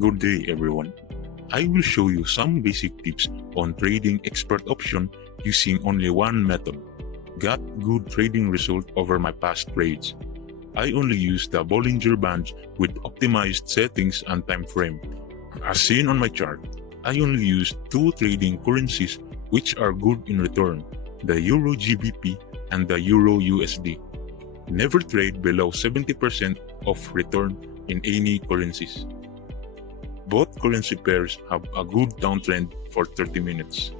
Good day everyone. I will show you some basic tips on trading expert option using only one method. Got good trading result over my past trades. I only use the Bollinger Bands with optimized settings and time frame. As seen on my chart, I only use two trading currencies which are good in return, the Euro GBP and the Euro USD. Never trade below 70% of return in any currencies. Both currency pairs have a good downtrend for 30 minutes.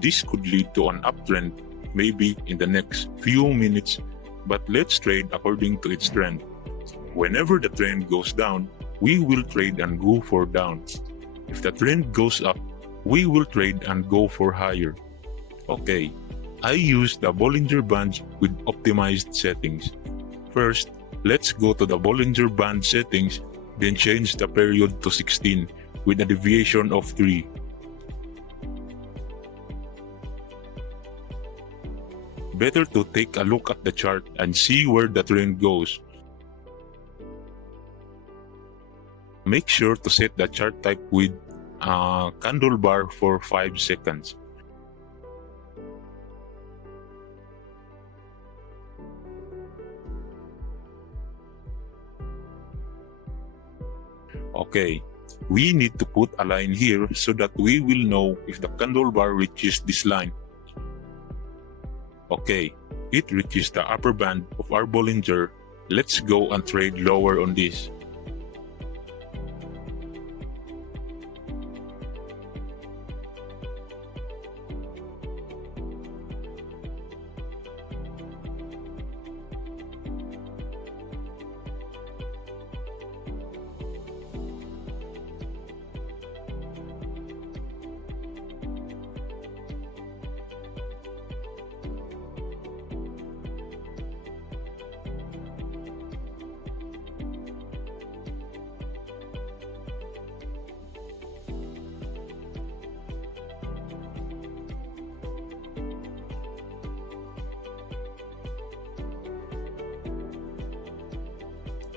This could lead to an uptrend maybe in the next few minutes, but let's trade according to its trend. Whenever the trend goes down, we will trade and go for down. If the trend goes up, we will trade and go for higher. Okay, I use the Bollinger Bands with optimized settings. First, let's go to the Bollinger Band settings, then change the period to 16 with a deviation of 3. Better to take a look at the chart and see where the trend goes. Make sure to set the chart type with a candle bar for 5 seconds. Okay, we need to put a line here so that we will know if the candle bar reaches this line. Okay, it reaches the upper band of our Bollinger. Let's go and trade lower on this.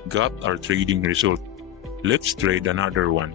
Got our trading result. Let's trade another one.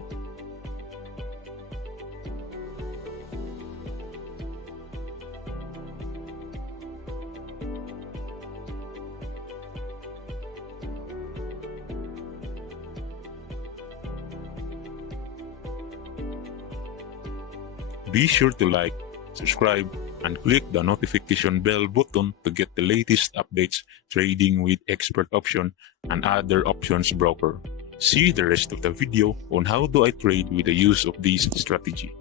Be sure to like, subscribe, and click the notification bell button to get the latest updates trading with expert option and other options broker. See the rest of the video on how do I trade with the use of this strategy.